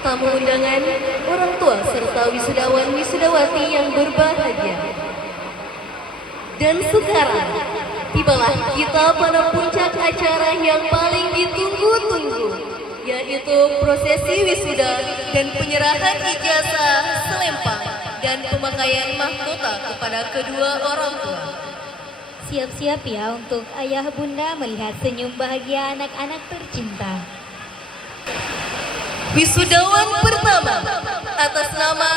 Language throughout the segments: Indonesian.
tamu undangan, orang tua serta wisudawan wisudawati yang berbahagia. Dan sekarang, tibalah kita pada puncak acara yang paling ditunggu-tunggu, yaitu prosesi wisuda dan penyerahan ijazah selempang dan pemakaian mahkota kepada kedua orang tua. Siap-siap ya untuk ayah bunda melihat senyum bahagia anak-anak tercinta. Wisudawan pertama atas nama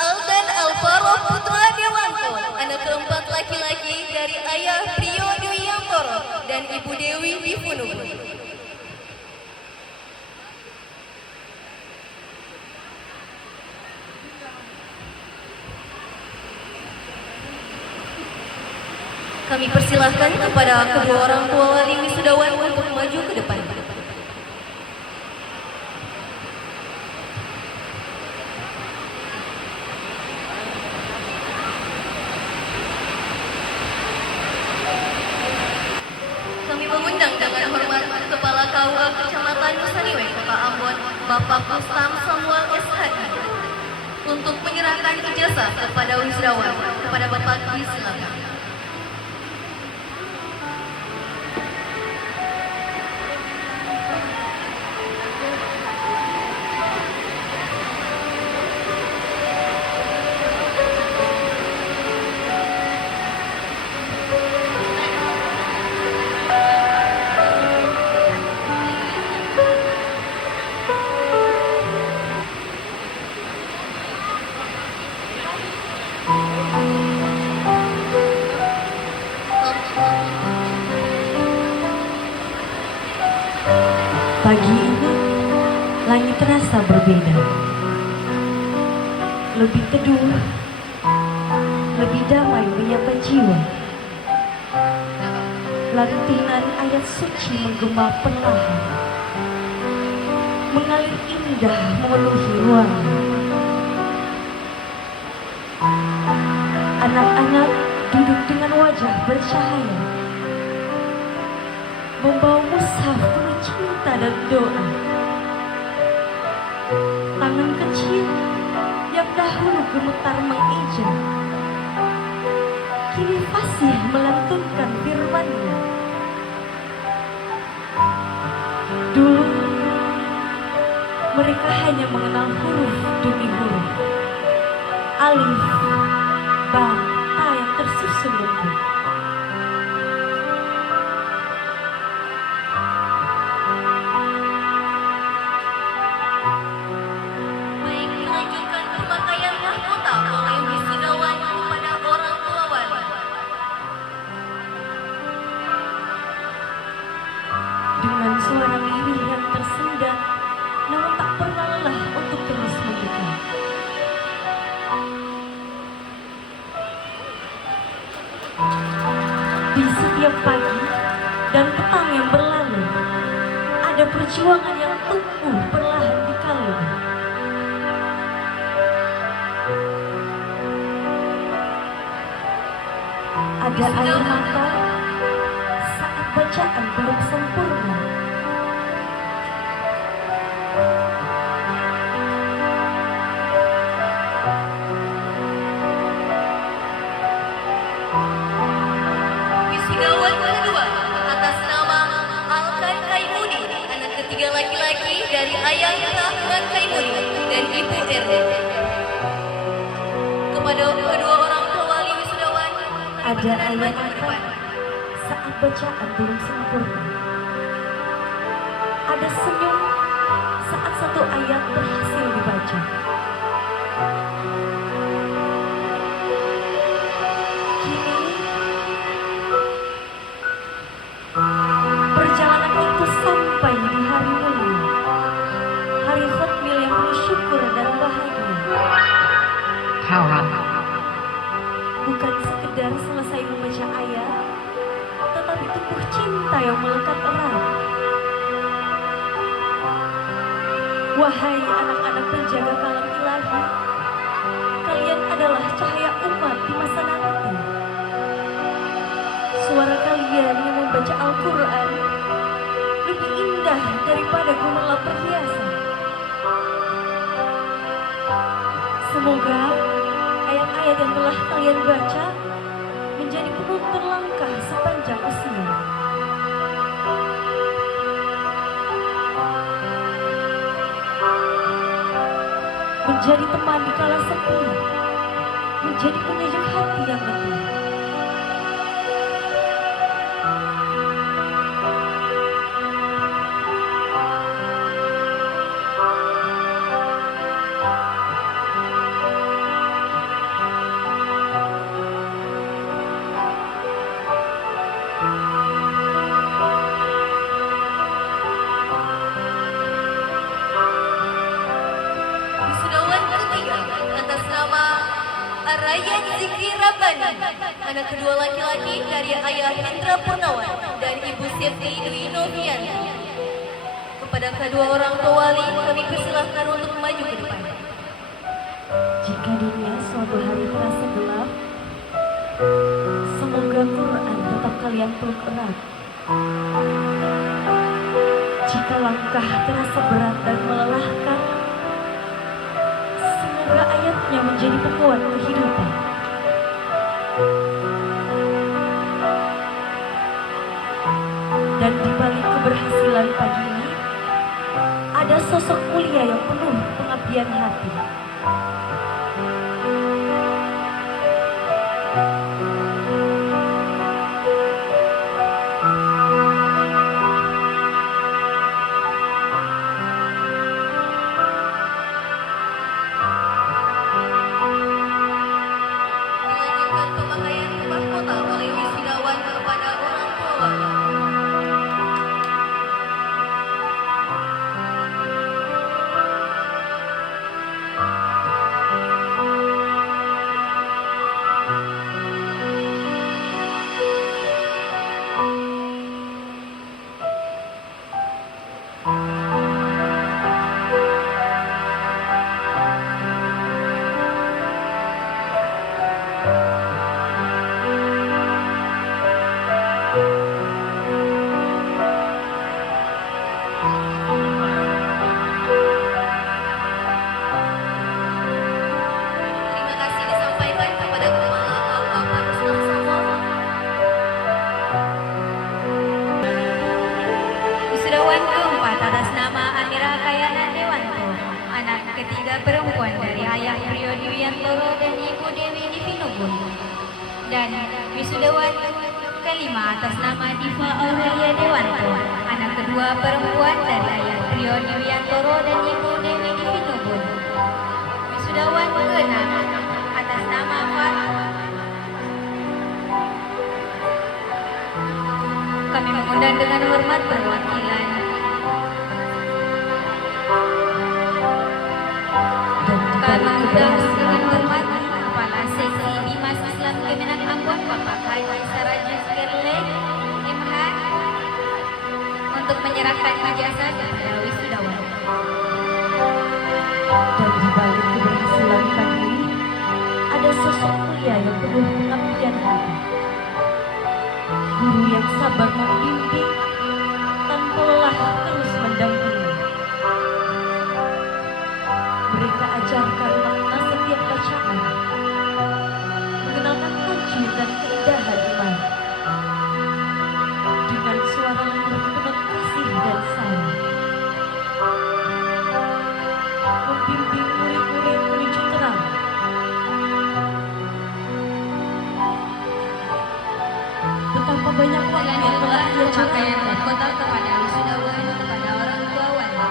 Aldan Alvaro Putra Dewanto, anak keempat laki-laki dari ayah Priyo Dwi Yantoro dan ibu Dewi Dipunung. Kami persilahkan kepada kedua orang tua wali wisudawan untuk maju ke depan. Kami mengundang dengan hormat Kepala KUA Kecamatan Nusaniwe, Kota Ambon, Bapak Rustam Samuel SHI, untuk menyerahkan ijazah kepada wisudawan. Kepada Bapak disilakan. Pagi ini, langit terasa berbeda. Lebih teduh, lebih damai menyapa jiwa. Lantunan ayat suci menggema perlahan, mengalir indah memenuhi ruangan. Anak-anak duduk dengan wajah bercahaya, membawa mushaf penuh cinta dan doa. Tangan kecil yang dahulu gemetar mengeja, kini fasih melantunkan firman-Nya. Dulu mereka hanya mengenal huruf demi huruf, alif, ba, ta yang tersusun lembut. Dengan suara lirih yang tersendat, namun tak pernah lelah untuk terus mendekat. Di setiap pagi dan petang yang berlalu, ada perjuangan yang tumbuh perlahan di kalung. Ada air mata saat bacaan belum sempurna. Wisudawan kedua atas nama Alkan Kaimudi, anak ketiga laki-laki dari ayah Rahman Kaimudi dan ibu Erna. Kepada kedua orang tua wali wisudawan, Ada ayat mata saat bacaan belum sempurna. Ada senyum saat satu ayat berhasil dibaca. Kini perjalanan itu sampai di hari mulia, hari khotmil yang penuh syukur dan bahagia. Bukan sekedar selesai membaca ayat, tetapi tumbuh cinta yang melekat erat. Wahai anak-anak penjaga kalam ilahi, kalian adalah cahaya umat di masa nanti. Suara kalian yang membaca Al-Quran lebih indah daripada gemerlap perhiasan. Semoga ayat-ayat yang telah kalian baca menjadi penuntun langkah sepanjang usia. Menjadi teman di kala sepi, menjadi penyejuk hati yang letih. Wisudawan ketiga atas nama Arayan Zikri Rabbani, anak kedua laki-laki dari ayah Hendra Purnawan dan ibu Sifri Dwi Novianti. Kepada kedua orang tua wali kami persilahkan untuk maju ke depan. Jika dunia suatu hari terasa gelap, semoga Quran tetap kalian peluk erat. Jika langkah terasa berat dan melelahkan, semoga ayatnya menjadi penguat kehidupan. Dan di balik keberhasilan pagi ini, ada sosok mulia yang penuh pengabdian hati. Dilanjutkan pemakaian mahkota oleh wisudawan kepada orang tua wali. Terima kasih disampaikan kepada Kepala Al-Bapak Ruslan Samor. Wisudawan keempat atas nama Amira Kayana Dewanto, anak ketiga perempuan dari ayah Rio Dwiantoro dan ibu Dewi Divinubun. Dan wisudawan kelima atas nama Diva Aurelia Dewanto, anak kedua perempuan dari ayah Rio Dwiantoro dan ibu Dewi Divinubun. Wisudawan keenam atas nama kami mengundang dengan hormat perwakilan kami mengundang dengan hormat Kepala Seksi Bimas Islam Kemenak Ambon Bapak Haji Sarajus Kerle MH untuk menyerahkan ijazah kepada wisudawan. Dan di balik keberhasilan pagi ini, ada sosok mulia yang penuh pengabdian hati. Guru yang sabar membimbing, tanpa lelah terus mendampingi. Mereka ajarkan makna setiap bacaan, mengenalkan tajwid dan keindahan iman. Dengan suara lembut penuh kasih dan sayang, membimbing murid-murid menuju terang. Betapa banyak waktu yang telah ia Pemakaian curahkan. mahkota kepada wisudawan kepada orang tua wali.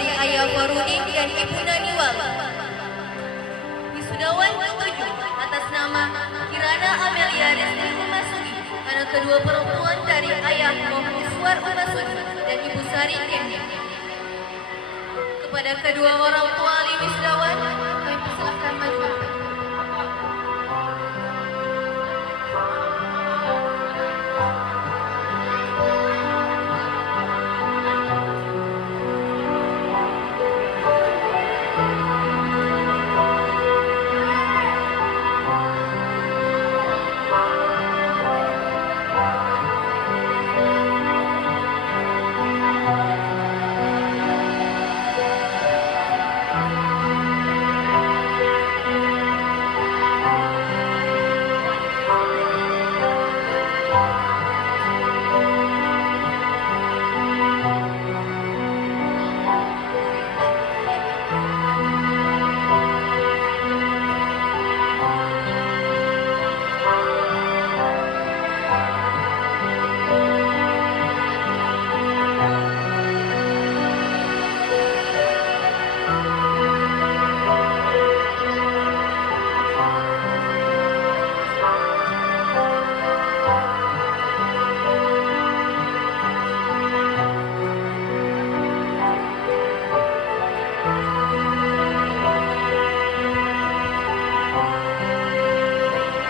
dari ayah Farudin dan ibu Naniwal. Wisudawan ke-7 atas nama Kirana Amelia Rizky Umasudi, anak kedua perempuan dari ayah Mohniswar Umasudi dan ibu Sari Kendi. Kepada kedua orang tua ahli wisudawan, kami persilahkan maju.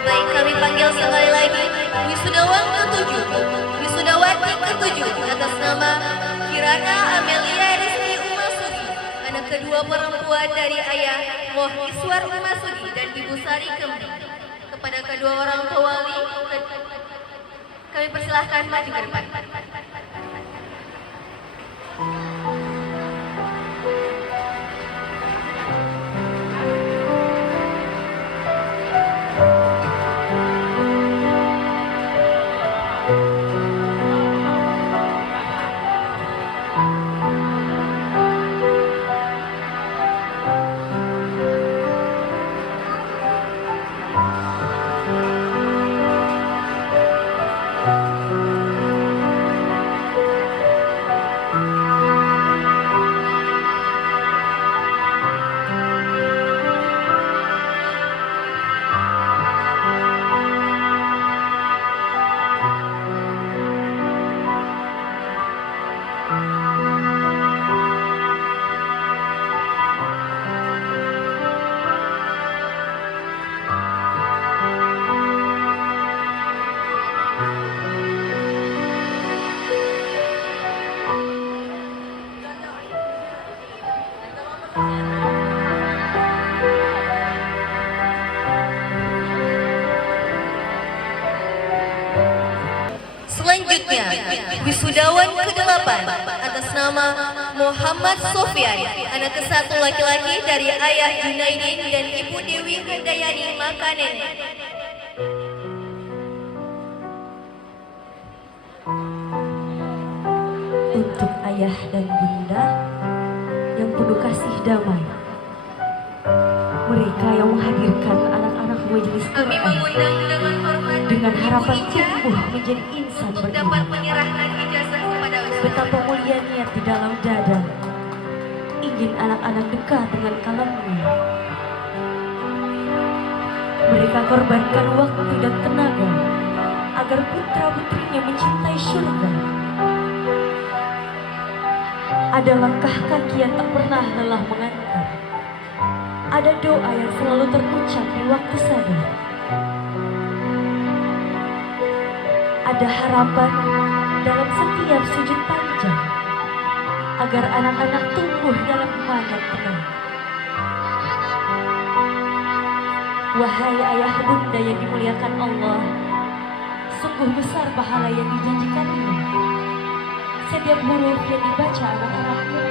Baik, kami panggil sekali lagi wisudawan ke-7, wisudawati ke-7 atas nama Kirana Amelia Rizky Umasudi, anak kedua perempuan dari ayah Mohniswar Umasudi dan ibu Sari Kendi. Kepada kedua orang tua wali, kami persilahkan maju ke depan. Selanjutnya, wisudawan ke-8 atas nama Muhammad Sofyan, anak ke-1 laki-laki dari ayah Junaidin dan ibu Dewi Handayani Makanen. Untuk ayah dan bunda yang penuh kasih damai, mereka yang menghadirkan anak-anak majelis Kami Quran mengundang dengan hormat dengan harapan Ibu Ija tumbuh menjadi insan untuk beriman. dapat menyerahkan ijazah kepada wisudawan. Betapa mulia niat di dalam dada, ingin anak-anak dekat dengan kalamnya. Mereka korbankan waktu dan tenaga agar putra-putrinya mencintai surga. Ada langkah kaki yang tak pernah lelah mengantar. Ada doa yang selalu terucap di waktu sadar. Ada harapan dalam setiap sujud panjang agar anak-anak tumbuh dalam iman yang tenang. Wahai ayah bunda yang dimuliakan Allah, sungguh besar pahala yang dijanjikannya. Setiap huruf yang dibaca anak-anakmu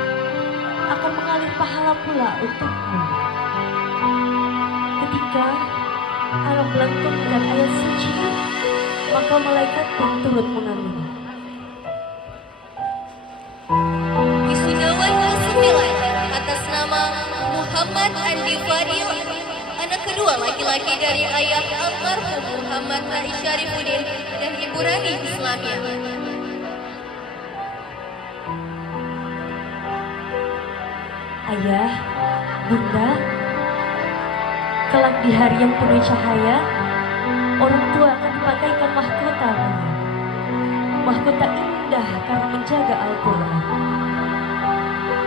akan mengalir pahala pula untukmu. Ketika Allah melantunkan ayat suci, maka malaikat pun turut mengalir. Wisudawan ke-9 atas nama Muhammad Andi Fadil, anak kedua laki-laki dari ayah almarhum Muhammad Rai Syarifuddin dan ibu Rani Islamiyah. Ayah, bunda, kelak di hari yang penuh cahaya, orang tua akan dipakaikan mahkota mulia. Mahkota indah karena menjaga Al-Quran,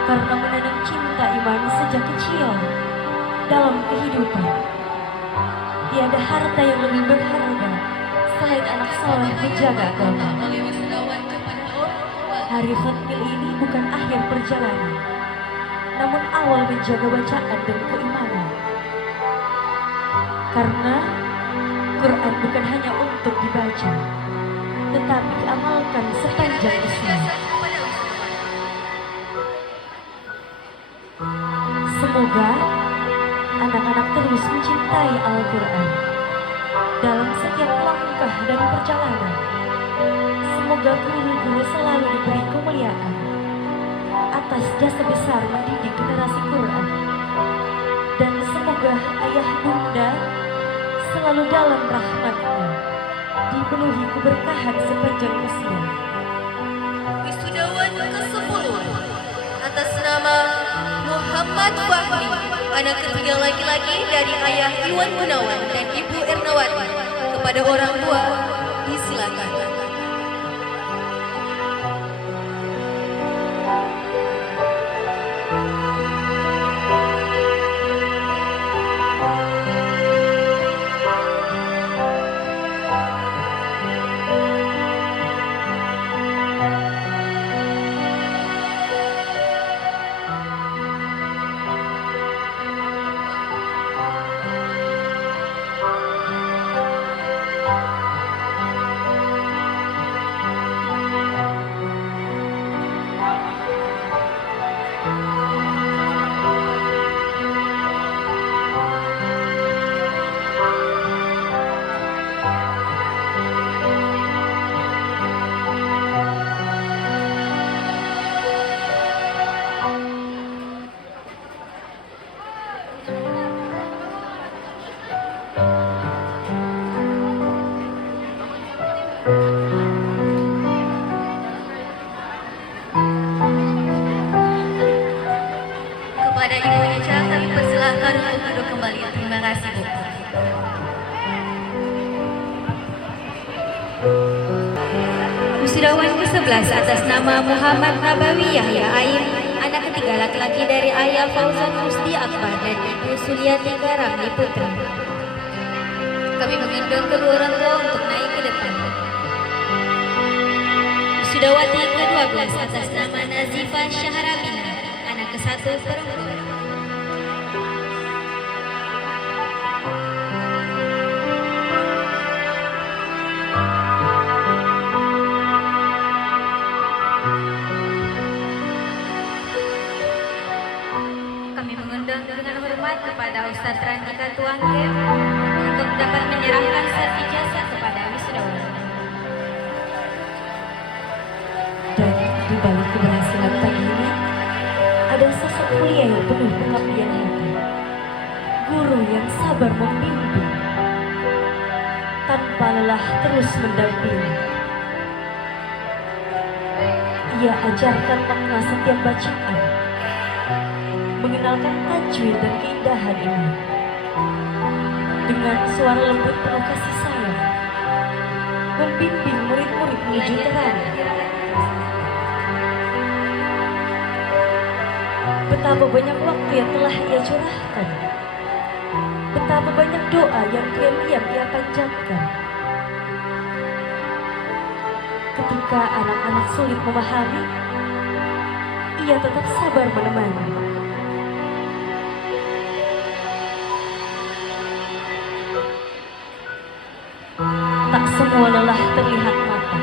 karena menanam cinta iman sejak kecil dalam kehidupan. Tiada harta yang lebih berharga selain anak soleh menjaga agama. Hari khatmil ini bukan akhir perjalanan, namun awal menjaga bacaan dan keimanan. Karena Quran bukan hanya untuk dibaca, tetapi diamalkan sepanjang usia. Semoga anak-anak terus mencintai Al-Quran dalam setiap langkah dan perjalanan. Semoga guru-guru selalu diberi kemuliaan atas jasa besar mendidik generasi Quran. Dan semoga ayah bunda selalu dalam rahmatnya, dipenuhi keberkahan sepanjang usia. Wisudawan ke-10 atas nama Muhammad Fahmi, anak ketiga laki-laki dari ayah Iwan Gunawan dan ibu Ernawati. Kepada orang tua, disilakan. Kepada Ibu Ica kami persilahkan untuk duduk kembali. Terima kasih, Bu. Wisudawan ke-11 atas nama Muhammad Nabawi Yahya Aim, anak ketiga laki-laki dari ayah Fauzan Musti Akbar dan ibu Suliati Garamli Putri. Kami mengundang kedua orang tua untuk naik ke depan. Wisudawati ke-12 atas nama Nazifah Syahrabina, anak ke-1 perempuan. Kami mengundang dengan hormat kepada Ustadz Randika Tuangke untuk dapat menyerahkan sertifikat ijazah kepada wisudawan. Dan di balik keberhasilan pagi ini, ada sosok mulia yang penuh pengabdian hati. Guru yang sabar membimbing, tanpa lelah terus mendampingi. Ia ajarkan makna setiap bacaan, mengenalkan tajwid dan keindahan ini. Dengan suara lembut penuh kasih sayang, membimbing murid-murid menuju terang. Betapa banyak waktu yang telah ia curahkan, betapa banyak doa yang diam-diam ia panjatkan. Ketika anak-anak sulit memahami, ia tetap sabar menemani. Tak semua lelah terlihat mata,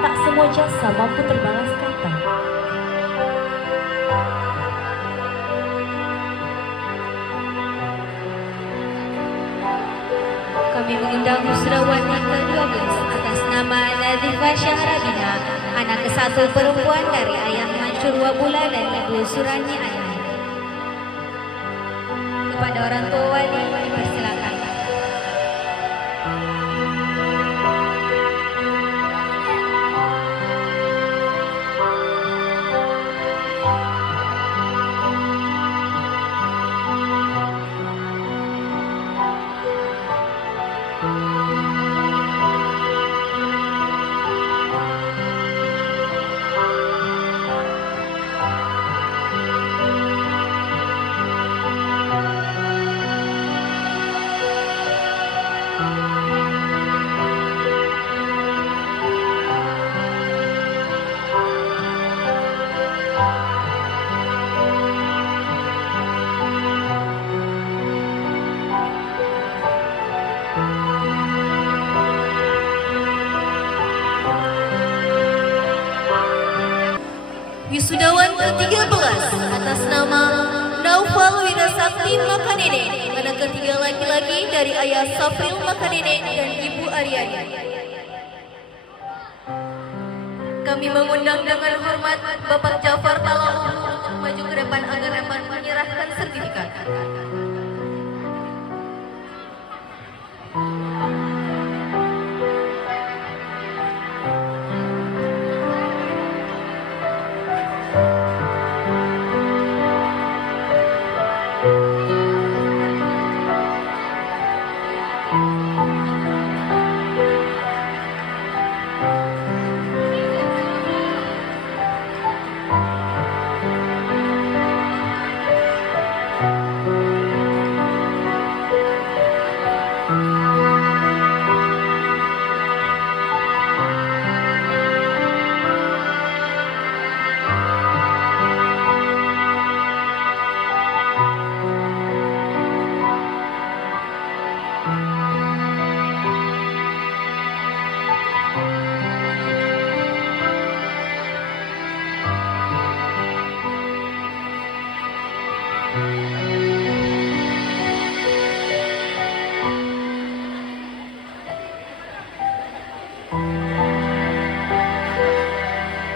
tak semua jasa mampu terbalas kata. Kami mengundang wisudawati ke-12 atas nama Nazifah Syahrabina, anak ke-1 perempuan dari ayah Mansur Wabula dan ibu Surani Ayah. Kepada orang tua wali dipersilakan. ke-13 atas nama Naufal Wirasakti Makanene, anak ketiga laki-laki dari ayah Safril Makanene dan ibu Aryani. Kami mengundang dengan hormat Bapak Jafar Talaum untuk maju ke depan agar dapat menyerahkan sertifikat.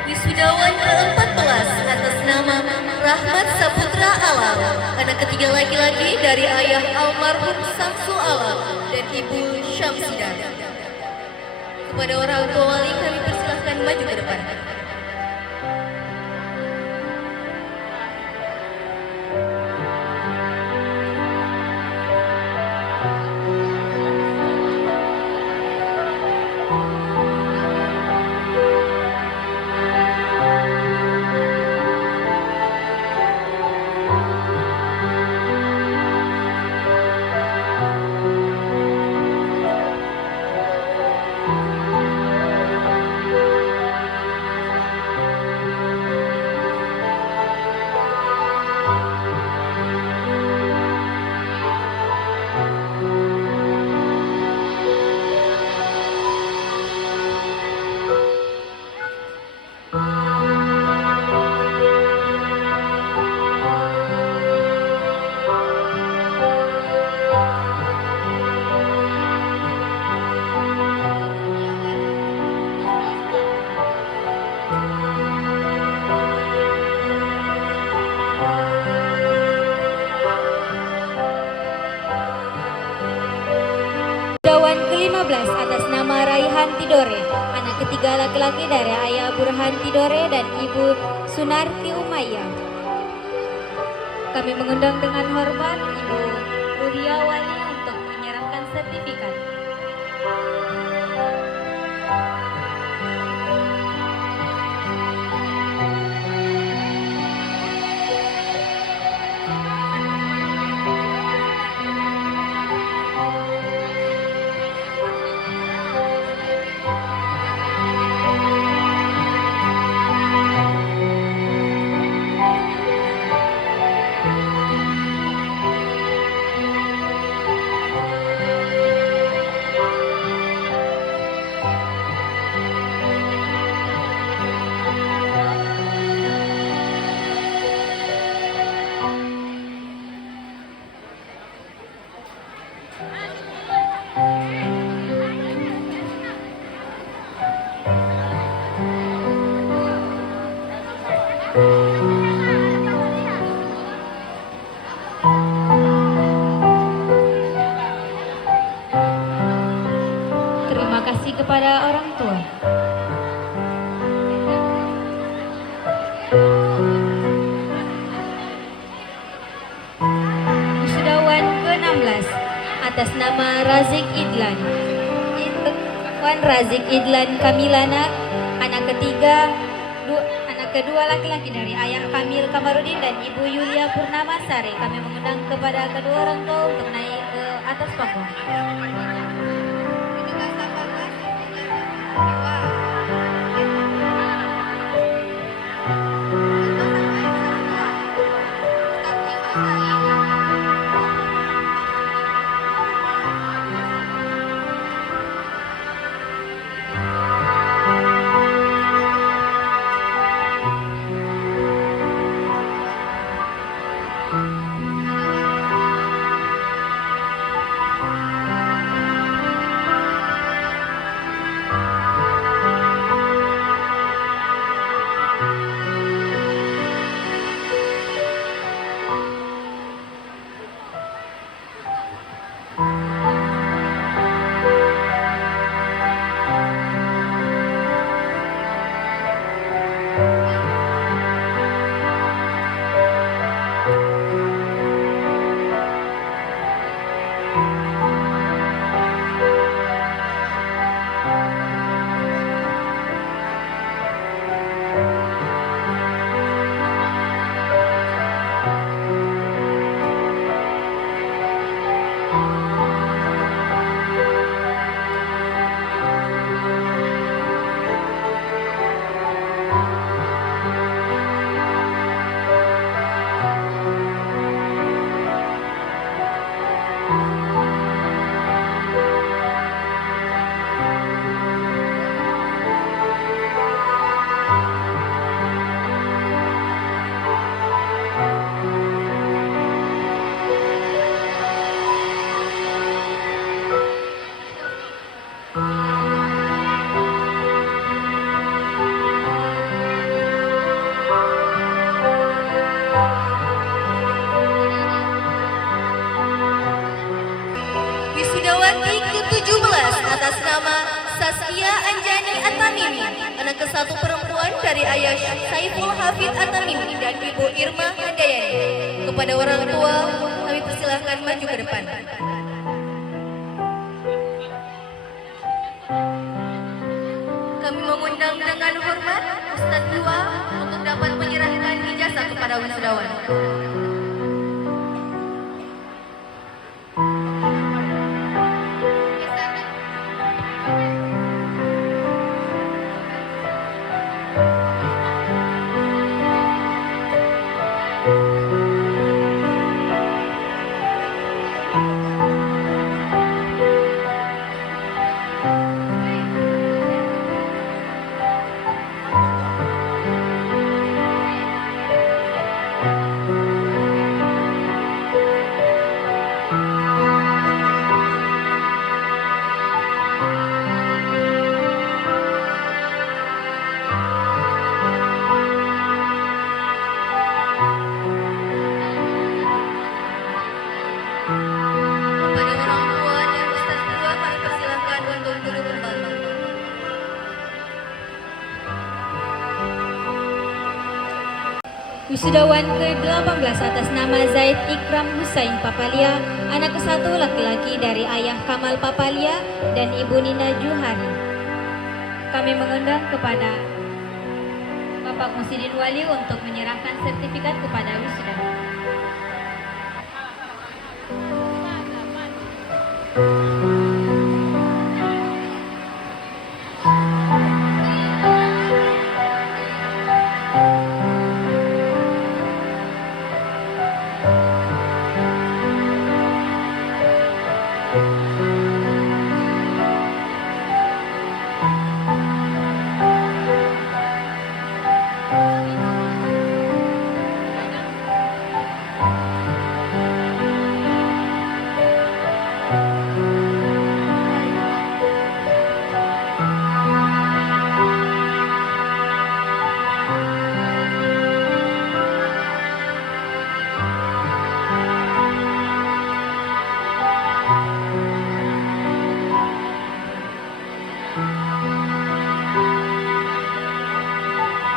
Wisudawan ke-14 atas nama Rahmat Saputra Alam, anak ketiga laki-laki dari ayah almarhum Samsu Alam dan ibu Syamsidah. Kepada orang tua wali kami persilahkan maju ke depan. Wisudawan ke-15 atas nama Raihan Tidore, anak ketiga laki-laki dari ayah Burhan Tidore dan ibu Sunarti Umayyah. Kami mengundang dengan hormat Ibu Ruhia Wali untuk menyerahkan sertifikat. Terima kasih kepada orang tua. Wisudawan ke-16 atas nama Razik Idlan, Wan Razik Idlan Kamilana, anak kedua laki-laki dari ayah Kamil Kamarudin dan ibu Yulia Purnamasari. Kami mengundang kepada kedua orang tua untuk naik ke atas panggung. Tamimi, anak ke-1 perempuan dari ayah Saiful Hafid At-Tamimi dan ibu Irma Handayani. Kepada orang tua, kami persilahkan maju ke depan. Kami mengundang dengan hormat Ustaz Dua untuk dapat menyerahkan ijazah kepada wisudawan. Kepada orang tua dan Ustaz Dua, kami persilahkan untuk duduk kembali. Wisudawan ke-18 atas nama Zaid Ikram Husain Papalia, anak ke-1 laki-laki dari ayah Kamal Papalia dan ibu Nina Juhari. Kami mengundang kepada Bapak Muhyiddin Wali untuk menyerahkan sertifikat kepada wisudawan.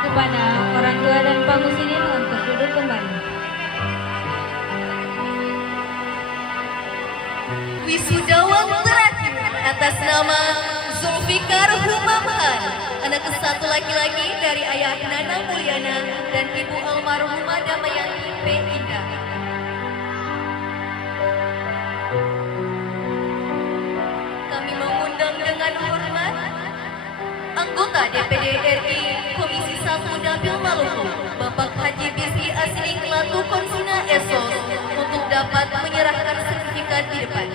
Kepada orang tua dan Pak Muhyiddin untuk duduk kembali. Wisudawan terakhir atas nama Zulfikar Humamhan, anak ke-1 laki-laki dari ayah Nana Mulyana dan ibu almarhumah Damayanti P. Indah. Kami mengundang dengan hormat anggota DPD RI Komisi 1 Dapil Maluku, Bapak Haji Bisri Asring Latu Konsina Esos, untuk dapat menyerahkan sertifikat di depan.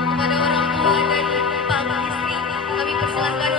Kepada orang tua dan Pak Istri, kami persilahkan